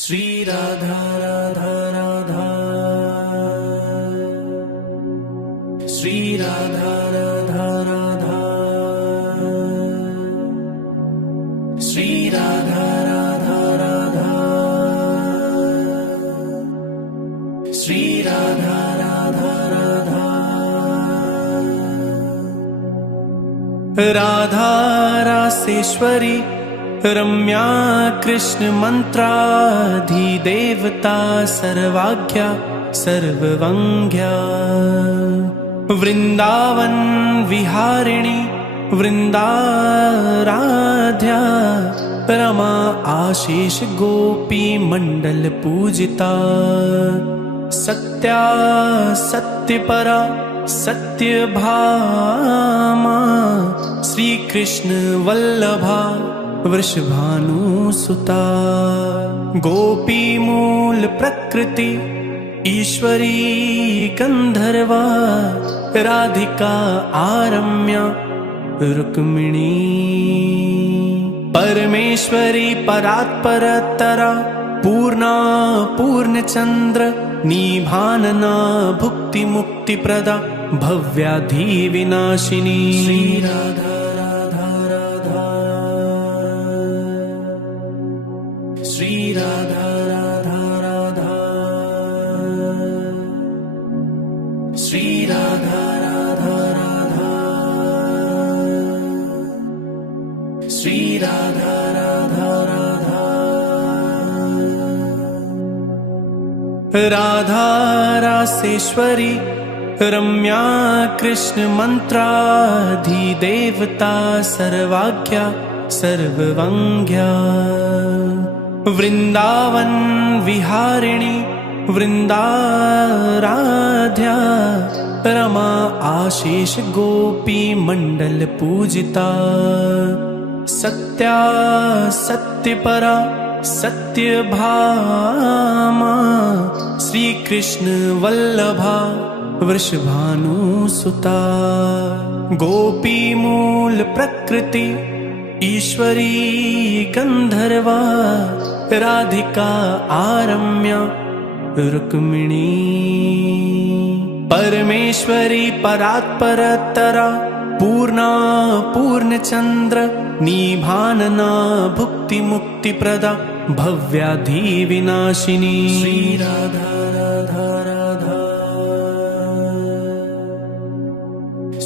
श्री राधा राधा राधा, श्री राधा राधा राधा, श्री राधा राधा राधा, श्री राधा राधा राधा। राधा रासेश्वरी रम्या कृष्ण मंत्राधिदेवता सर्वाज्ञा सर्ववंग्या, वृंदावन विहारिणी वृंदाराध्या, रमा आशीष गोपी मंडल पूजिता, सत्या सत्यपरा सत्यभामा, श्री कृष्ण वल्लभा वृषभानुसुता, गोपी मूल प्रकृति ईश्वरी गंधर्वा, राधिका आरम्या रुक्मिणी, परमेश्वरी परात्परतरा पूर्णा पूर्णचंद्र, निभानना भुक्ति मुक्ति प्रदा भव्याधि विनाशिनी। श्री राधा राधा राधा, श्री राधा राधा राधा, श्री राधा राधा राधा, श्री राधा राधा राधा। राधा रासेश्वरी रम्या कृष्ण मंत्राधिदेवता सर्वाज्ञा सर्ववंग्या, वृंदावन विहारिणी वृंदाराध्या, रमा आशीष गोपी मंडल पूजिता, सत्या सत्यपरा सत्यभामा, श्री कृष्ण वल्लभा वृषभानुसुता, गोपी मूल प्रकृति ईश्वरी गंधर्वा, राधिका आरम्या रुक्मिणी, परमेश्वरी परात्परतरा पूर्णा पूर्णचंद्र, निभानना भुक्ति मुक्ति प्रदा भव्याधि विनाशिनी। श्री राधा राधा राधा,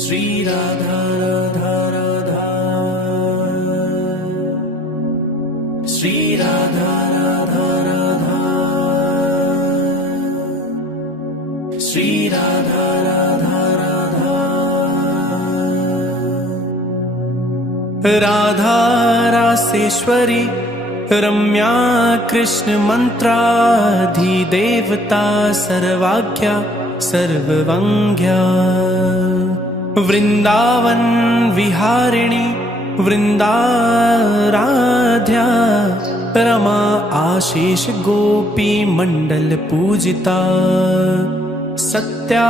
श्री राधा राधा राधा, श्री राधा राधा राधा, श्री राधा राधा राधा। राधा रासेश्वरी रम्या कृष्ण मंत्राधिदेवता सर्वाज्ञा सर्ववंग्या, वृंदावन विहारिणी वृंदाराध्या, रमा आशीष गोपी मंडल पूजिता, सत्या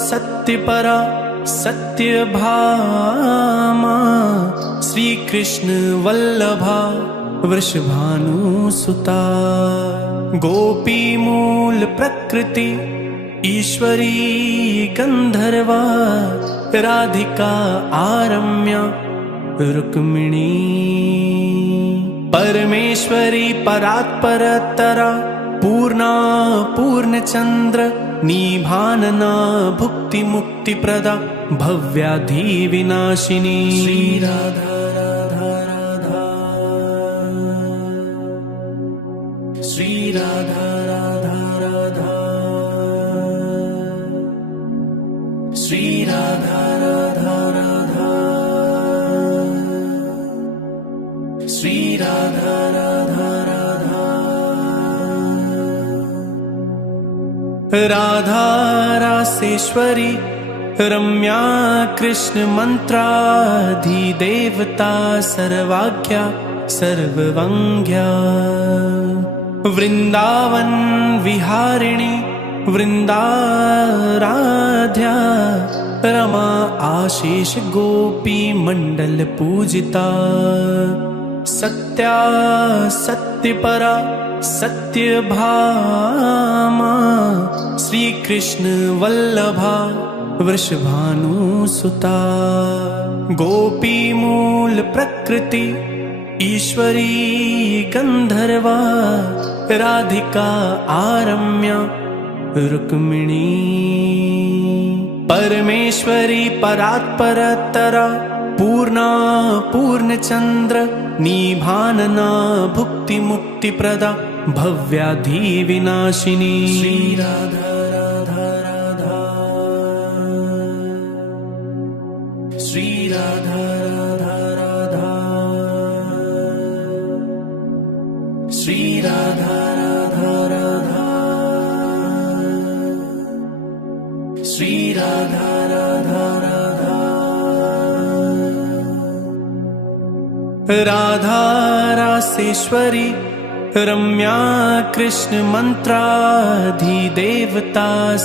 सत्यपरा सत्यभामा, श्री कृष्ण वल्लभा वृषभानुसुता, गोपी मूल प्रकृति ईश्वरी गंधर्वा, राधिका आरम्या रुक्मिणी, परमेश्वरी परात्परतरा पूर्णा पूर्णचंद्र, निभानना भुक्ति मुक्ति प्रदा भव्याधि विनाशिनी। श्री राधा राधा राधा, श्री राधा राधा राधा, श्री राधा राधा राधा, श्री राधा राधा राधा। राधा रासेश्वरी रम्या कृष्ण मंत्राधिदेवता सर्वाज्ञा सर्ववंग्या, वृंदावन विहारिणी वृंदाराध्या, रमा आशीष गोपी मंडल पूजिता, सत्या सत्य सत्यपरा सत्यभामा श्री कृष्ण वल्लभा वृषभानुसुता गोपी मूल प्रकृति ईश्वरी गंधर्वा राधिका आरम्या रुक्मिणी परमेश्वरी परात्परतरा पूर्णा पूर्णचंद्र निभानना भुक्ति मुक्ति प्रदा भव्याधि विनाशिनी श्री राधा राधा राधा श्री राधा राधा राधा श्री राधा राधा राधा श्री राधा राधा राधा राधा रासेश्वरी रम्या कृष्ण मंत्राधिदेवता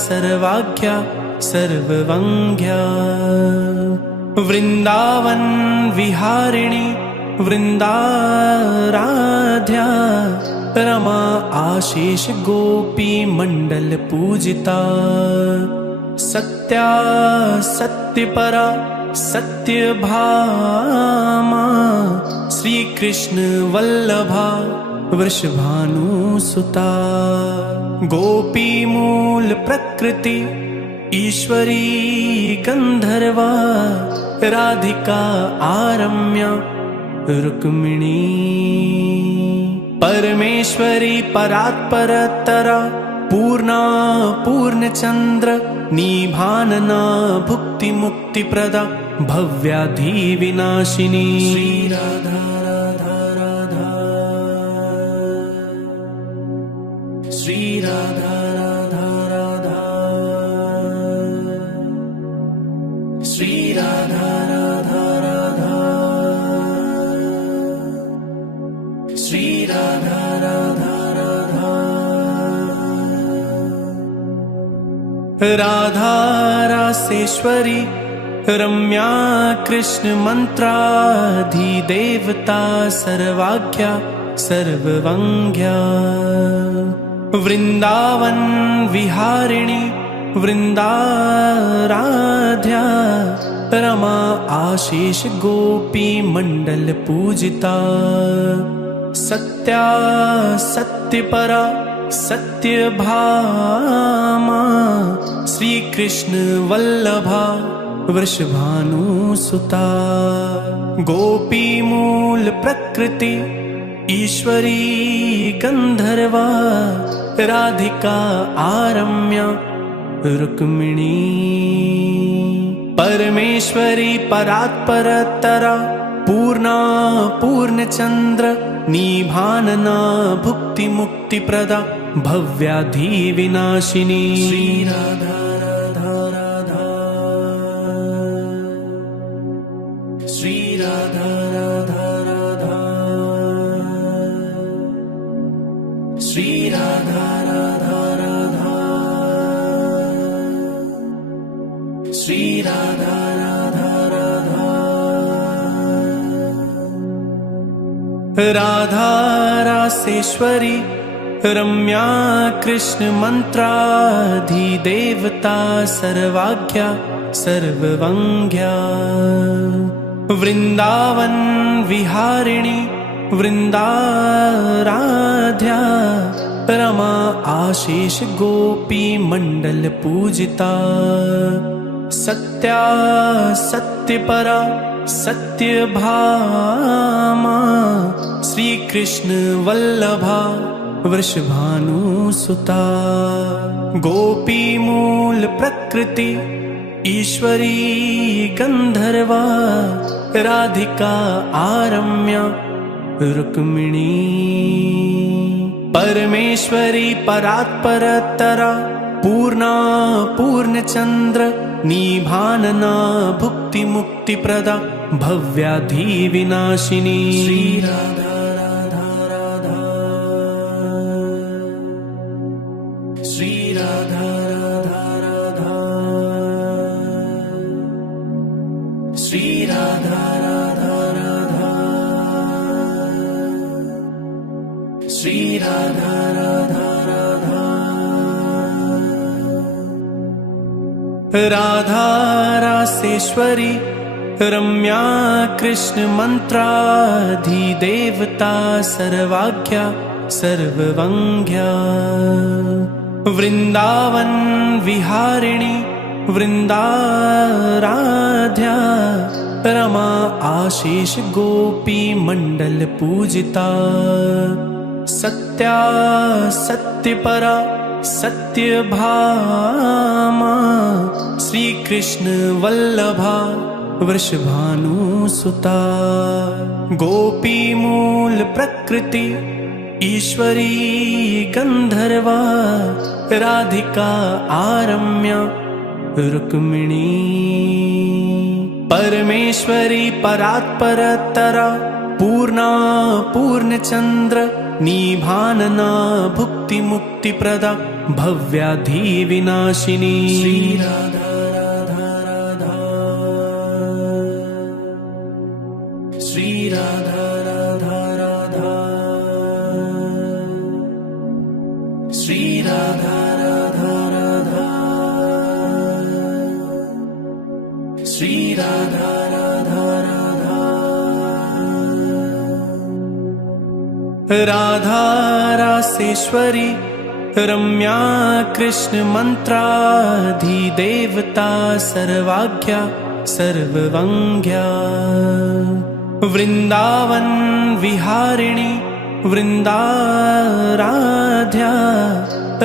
सर्वाज्ञा सर्ववंग्या वृंदावन विहारिणी वृंदाराध्या रमा आशीष गोपी मंडल पूजिता सत्या सत्यपरा सत्यभामा श्री कृष्ण वल्लभा वृषभानुसुता गोपी मूल प्रकृति ईश्वरी गंधर्वा राधिका आरम्या रुक्मिणी परमेश्वरी परात्परतरा पूर्णा पूर्णचंद्र निभानना भुक्ति मुक्ति प्रदा भव्याधि विनाशिनी श्री राधा राधा राधा श्री राधा राधा राधा श्री राधा राधा राधा श्री राधा राधा राधा राधा रासेश्वरी रम्या कृष्ण मंत्राधिदेवता सर्वाज्ञा सर्ववंग्या वृंदावन विहारिणी वृंदाराध्या रमा आशीष गोपी मंडल पूजिता सत्या सत्यपरा सत्यभामा श्री कृष्ण वल्लभा वृषभानुसुता गोपी मूल प्रकृति ईश्वरी गंधर्वा राधिका आरम्या रुक्मिणी परमेश्वरी परात्परतरा पूर्णा पूर्णचंद्र निभानना भुक्ति मुक्ति प्रदा भव्याधि विनाशिनी श्री राधा राधा राधा श्री राधा राधा राधा श्री राधा राधा राधा श्री राधा राधा राधा राधा रासेश्वरी रम्या कृष्ण मंत्राधिदेवता सर्वाज्ञा सर्ववंग्या वृंदावन विहारिणी वृंदाराध्या रमा आशीष गोपी मंडल पूजिता सत्या सत्यपरा सत्यभामा श्री कृष्ण वल्लभा वृषभानुसुता गोपी मूल प्रकृति ईश्वरी गंधर्वा राधिका आरम्या रुक्मिणी परमेश्वरी परात्परतरा पूर्णा पूर्णचंद्र निभानना भुक्ति मुक्ति प्रदा भव्याधि विनाशिनी श्री राधा राधा राधा श्री राधा राधा राधा श्री राधा राधा राधा राधा रासेश्वरी रम्या कृष्ण मंत्राधिदेवता सर्वाज्ञा सर्ववंग्या वृंदावन विहारिणी वृंदाराध्या रमा आशीष गोपी मंडल पूजिता सत्या सत्यपरा सत्यभामा श्री कृष्ण वल्लभा वृषभानुसुता गोपी मूल प्रकृति ईश्वरी गंधर्वा राधिका आरम्या रुक्मिणी परमेश्वरी परात्परतरा पूर्णा पूर्णचंद्र निभानना भुक्ति मुक्ति प्रदा भव्याधि विनाशिनी श्री राधा राधा राधा श्री राधा राधा राधा श्री राधा राधा राधा श्री राधा राधा राधा राधा रासेश्वरी रम्या कृष्ण मंत्राधिदेवता सर्वाज्ञा सर्ववंग्या वृंदावन विहारिणी वृंदाराध्या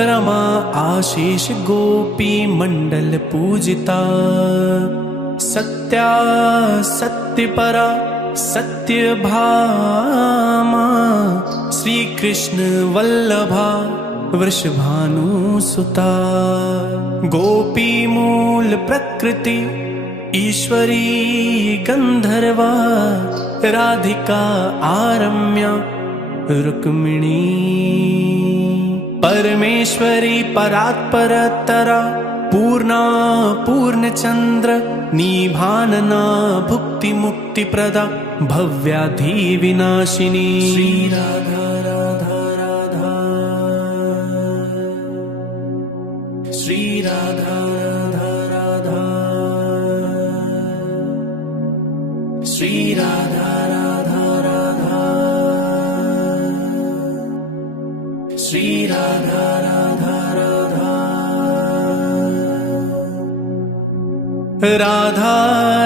रमा आशीष गोपी मंडल पूजिता सत्या सत्यपरा सत्यभामा श्री कृष्ण वल्लभा वृषभानुसुता गोपी मूल प्रकृति ईश्वरी गंधर्वा राधिका आरम्या रुक्मिणी परमेश्वरी परात्परतरा पूर्णा पूर्णचंद्र निभानना भुक्ति मुक्ति प्रदा भव्याधि विनाशिनी श्री राधा राधा राधा श्री राधा राधा राधा श्री राधा राधा राधा श्री राधा राधा राधा राधा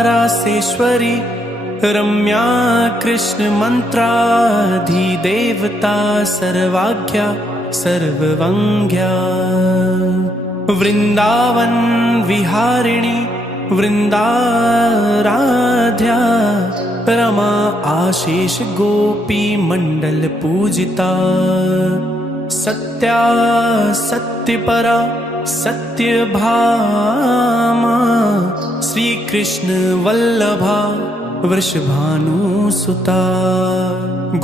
रासेश्वरी रम्या कृष्ण मंत्राधिदेवता सर्वाज्ञा सर्ववंग्या वृंदावन विहारिणी वृंदाराध्या रमा आशीष गोपी मंडल पूजिता सत्या सत्यपरा सत्यभामा श्री कृष्ण वल्लभा वृषभानुसुता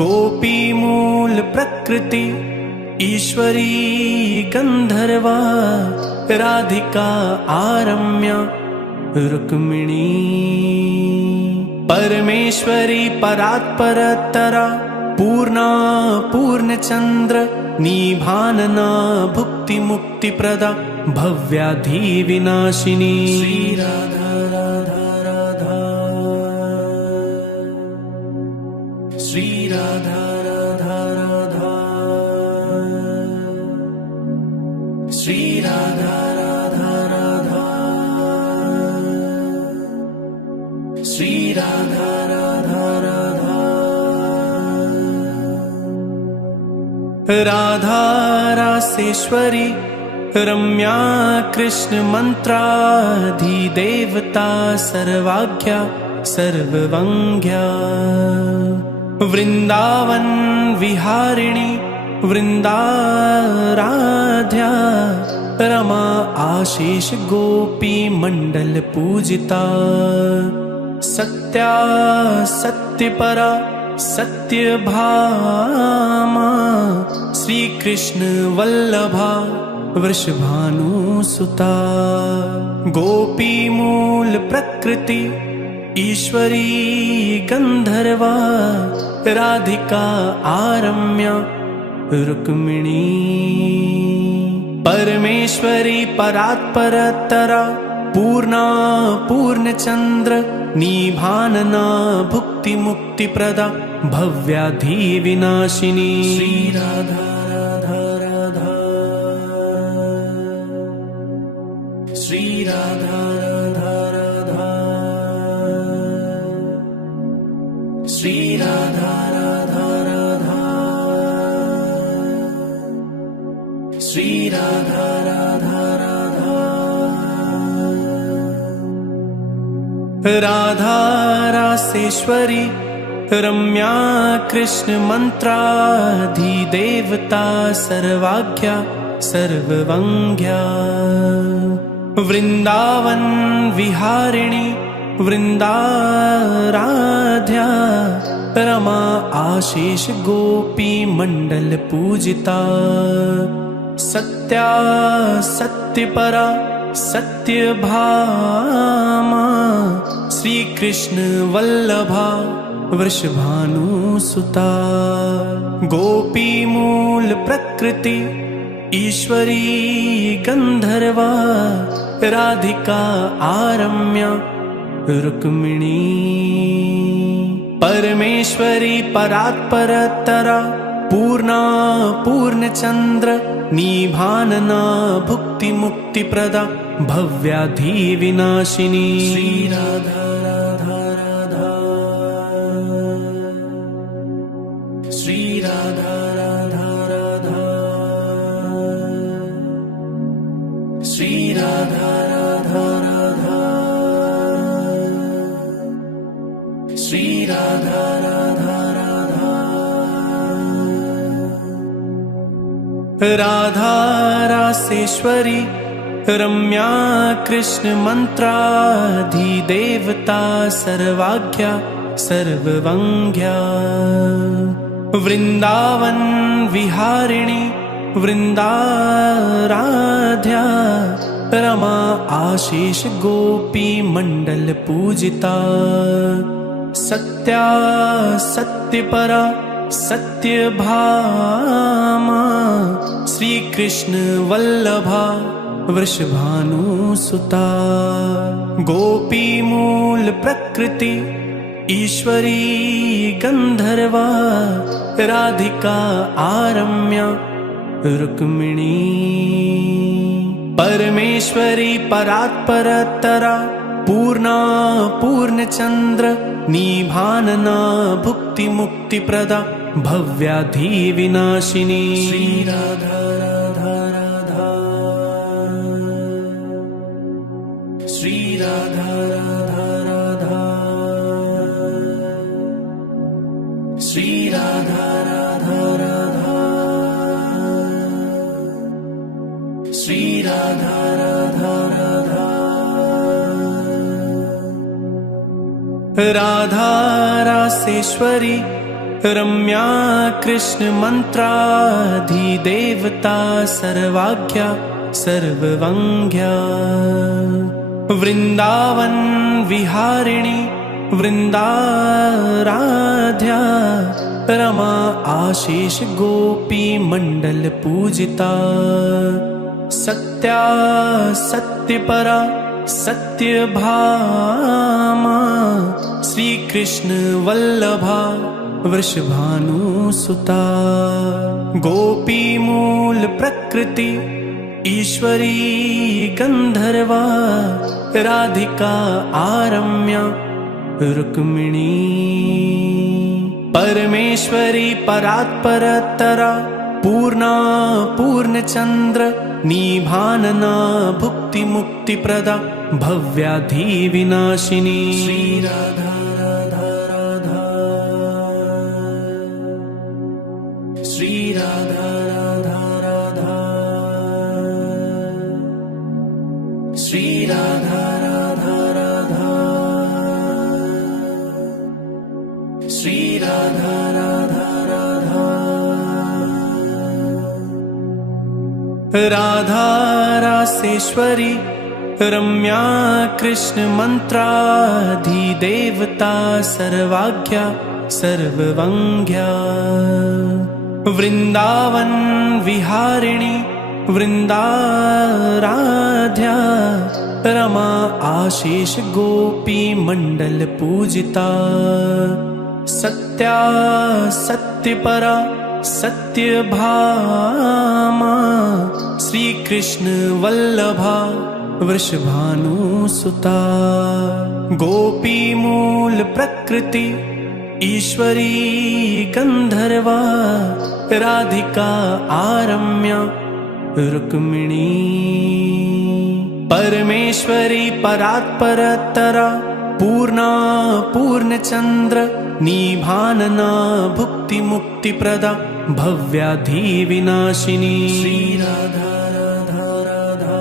गोपी मूल प्रकृति ईश्वरी गंधर्वा राधिका आरम्या रुक्मिणी परमेश्वरी परात्परतरा पूर्णा पूर्णचंद्र निभानना भुक्ति मुक्ति प्रदा भव्याधि विनाशिनी श्री राधा राधा राधा श्री राधा राधा राधा श्री राधा राधा राधा श्री राधा राधा राधा राधा रासेश्वरी रम्या कृष्ण मंत्राधिदेवता सर्वाज्ञा सर्ववंग्या वृंदावन विहारिणी वृंदाराध्या रमा आशीष गोपी मंडल पूजिता सत्या सत्यपरा सत्यभामा श्री कृष्ण वल्लभा वृषभानुसुता गोपी मूल प्रकृति ईश्वरी गंधर्वा राधिका आरम्या रुक्मिणी परमेश्वरी परात्परतरा पूर्णा पूर्णचंद्र निभानना भुक्ति मुक्ति प्रदा भव्याधि विनाशिनी श्री राधा राधा राधा श्री राधा राधा राधा श्री राधा राधा राधा श्री राधा राधा राधा राधा रासेश्वरी रम्या कृष्ण मंत्राधिदेवता सर्वाज्ञा सर्ववंग्या वृंदावन विहारिणी वृंदाराध्या रमा आशीष गोपी मंडल पूजिता सत्या सत्यपरा सत्यभामा श्री कृष्ण वल्लभा वृषभानुसुता गोपी मूल प्रकृति ईश्वरी गंधर्वा राधिका आरम्या रुक्मिणी परमेश्वरी परात्परतरा पूर्णा पूर्णचंद्र निभानना भुक्ति मुक्ति प्रदा भव्याधि विनाशिनी श्री राधा राधा राधा श्री राधा राधा राधा श्री राधा राधा राधा श्री राधा राधा राधा राधा रासेश्वरी रम्या कृष्ण मंत्राधिदेवता सर्वाज्ञा सर्ववंग्या वृंदावन विहारिणी वृंदाराध्या रमा आशीष गोपी मंडल पूजिता सत्या सत्यपरा सत्यभामा श्री कृष्ण वल्लभा वृषभानुसुता गोपी मूल प्रकृति ईश्वरी गंधर्वा राधिका आरम्या रुक्मिणी परमेश्वरी परात्परतरा पूर्णा पूर्णचंद्र निभानना भुक्ति मुक्ति प्रदा भव्याधि विनाशिनी श्री राधा राधा राधा श्री राधा राधा राधा श्री राधा राधा राधा श्री राधा राधा राधा राधा रासेश्वरी रम्या कृष्ण मंत्राधिदेवता सर्वाज्ञा सर्ववंग्या वृंदावन विहारिणी वृंदाराध्या रमा आशीष गोपी मंडल पूजिता सत्या सत्यपरा सत्यभामा श्री कृष्ण वल्लभा वृषभानुसुता गोपी मूल प्रकृति ईश्वरी गंधर्वा राधिका आरम्या रुक्मिणी परमेश्वरी परात्परतरा पूर्णा पूर्णचंद्र निभानना भुक्ति मुक्ति प्रदा भव्याधि विनाशिनी श्री राधा राधा राधा श्री राधा राधा राधा श्री राधा राधा राधा श्री राधा राधा राधा राधा रासेश्वरी रम्या कृष्ण मंत्राधिदेवता सर्वाज्ञा सर्ववंग्या वृंदावन विहारिणी वृंदाराध्या रमा आशीष गोपी मंडल पूजिता सत्या सत्यपरा सत्यभामा श्री कृष्ण वल्लभा वृषभानुसुता गोपी मूल प्रकृति ईश्वरी गंधर्वा राधिका आरम्या रुक्मिणी परमेश्वरी परात्परतरा पूर्णा पूर्णचंद्र निभानना भुक्ति मुक्ति प्रदा भव्याधि विनाशिनी श्री राधा राधा राधा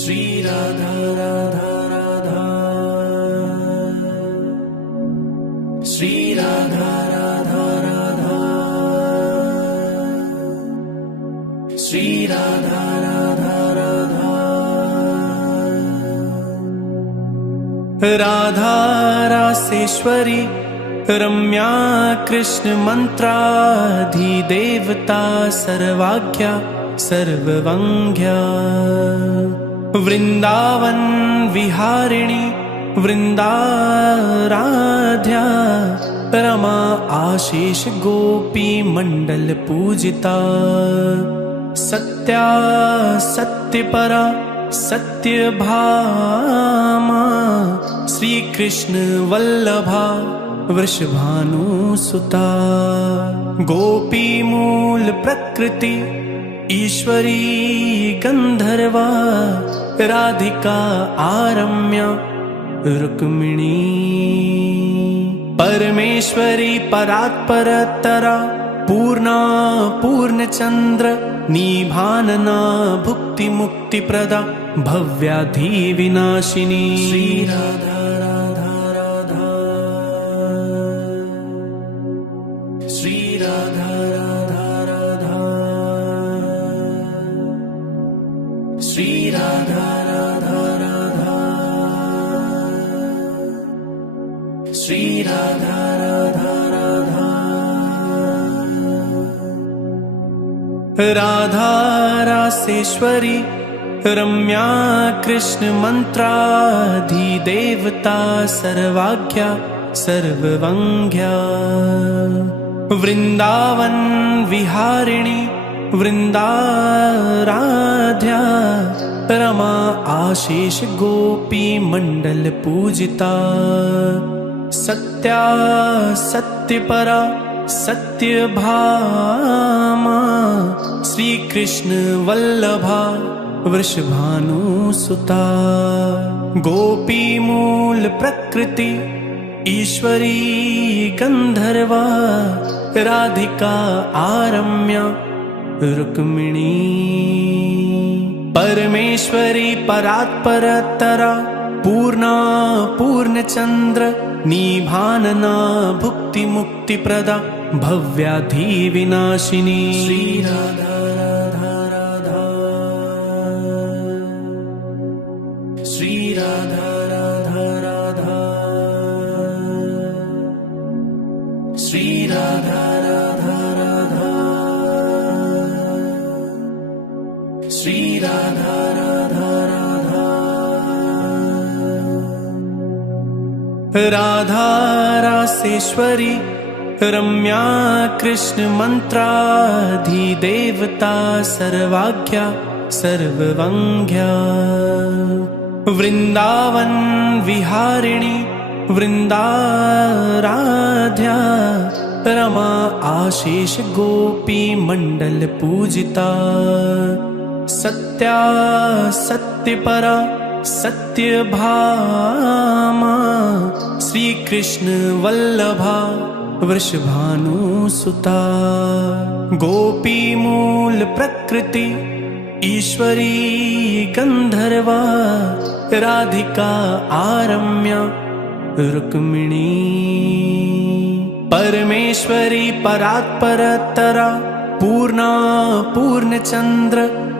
श्री राधा राधा राधा श्री राधा राधा राधा श्री राधा राधा राधा राधा रासेश्वरी रम्या कृष्ण मंत्राधिदेवता सर्वाज्ञा सर्ववंग्या वृंदावन विहारिणी वृंदाराध्या रमा आशीष गोपी मंडल पूजिता सत्या सत्यपरा सत्यभामा श्री कृष्ण वल्लभा वृषभानुसुता गोपी मूल प्रकृति ईश्वरी गंधर्वा राधिका आरम्या रुक्मिणी परमेश्वरी परात्परतरा पूर्णा पूर्णचंद्र निभानना भुक्ति मुक्ति प्रदा भव्याधि विनाशिनी श्री राधा राधा राधा श्री राधा राधा राधा श्री राधा राधा राधा श्री राधा राधा राधा राधा रासेश्वरी रम्या कृष्ण मंत्राधिदेवता सर्वाज्ञा सर्ववंग्या वृंदावन विहारिणी वृंदाराध्या रमा आशीष गोपी मंडल पूजिता सत्या सत्यपरा सत्यभामा श्री कृष्ण वल्लभा वृषभानुसुता गोपी मूल प्रकृति ईश्वरी गंधर्वा राधिका आरम्या रुक्मिणी परमेश्वरी परात्परतरा पूर्णा पूर्णचंद्र निभानना भुक्ति मुक्ति प्रदा भव्याधि विनाशिनी श्री राधा राधा राधा श्री राधा राधा राधा श्री राधा राधा राधा श्री राधा राधा राधा राधा रासेश्वरी रम्या कृष्ण मंत्राधिदेवता सर्वाज्ञा सर्ववंग्या वृंदावन विहारिणी वृंदाराध्या रमा आशीष गोपी मंडल पूजिता सत्या सत्यपरा सत्यभामा श्री कृष्ण वल्लभा वृषभानुसुता गोपी मूल प्रकृति ईश्वरी गंधर्वा राधिका आरम्या रुक्मिणी परमेश्वरी परात्परतरा पूर्णा पूर्णचंद्र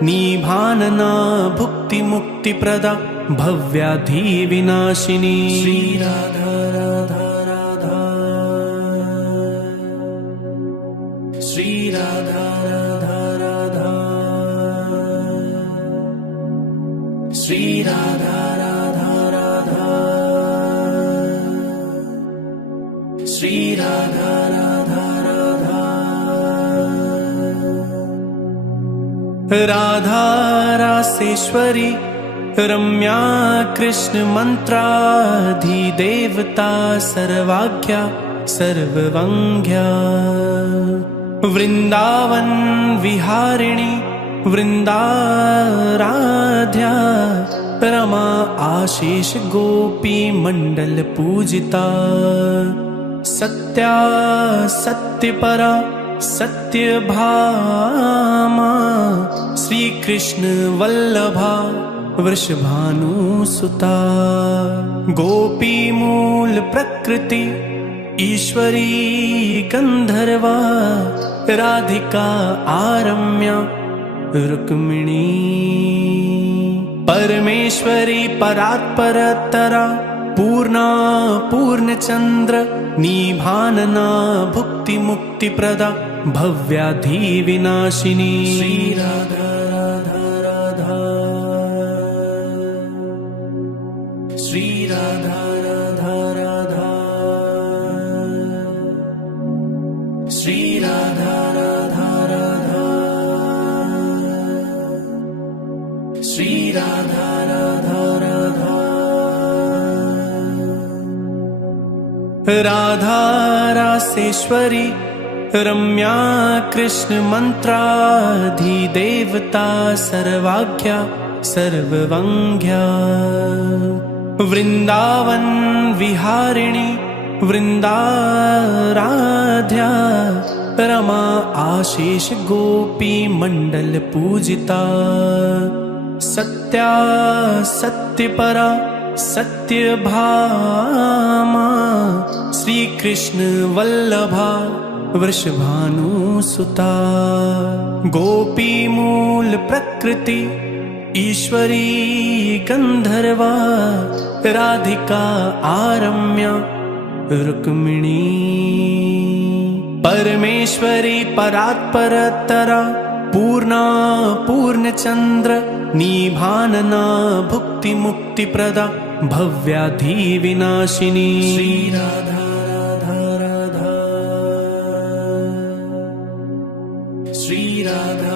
निभानना भुक्ति मुक्ति प्रदा भव्याधि विनाशिनी श्री राधा राधा राधा श्री राधा राधा राधा श्री राधा राधा राधा, श्री राधा राधा राधा, राधा रासेश्वरी रम्या कृष्ण मंत्राधिदेवता सर्वाज्ञा सर्ववंग्या, वृंदावन विहारिणी वृंदाराध्या, रमा आशीष गोपी मंडल पूजिता, सत्या सत्यपरा सत्यभामा, श्री कृष्ण वल्लभा वृषभानुसुता, गोपी मूल प्रकृति ईश्वरी गंधर्वा, राधिका आरम्या रुक्मिणी, परमेश्वरी परात्परतरा पूर्णा पूर्णचंद्र, निभानना भुक्ति मुक्ति प्रदा, भव्याधि विनाशिनी, श्री राधा राधा राधा, श्री राधा राधा राधा, श्री राधा राधा राधा, श्री राधा राधा राधा, राधा रासेश्वरी रम्या कृष्ण मंत्राधिदेवता सर्वाज्ञा सर्ववंग्या, वृंदावन विहारिणी वृंदाराध्या, रमा आशीष गोपी मंडल पूजिता, सत्या सत्यपरा सत्यभामा, श्री कृष्ण वल्लभा वृषभानुसुता, गोपी मूल प्रकृति ईश्वरी गंधर्वा, राधिका आरम्या रुक्मिणी, परमेश्वरी परात्परतरा पूर्णा पूर्णचंद्र, निभानना भुक्ति मुक्ति प्रदा, भव्याधि विनाशिनी, श्री राधा राधा राधा, श्री राधा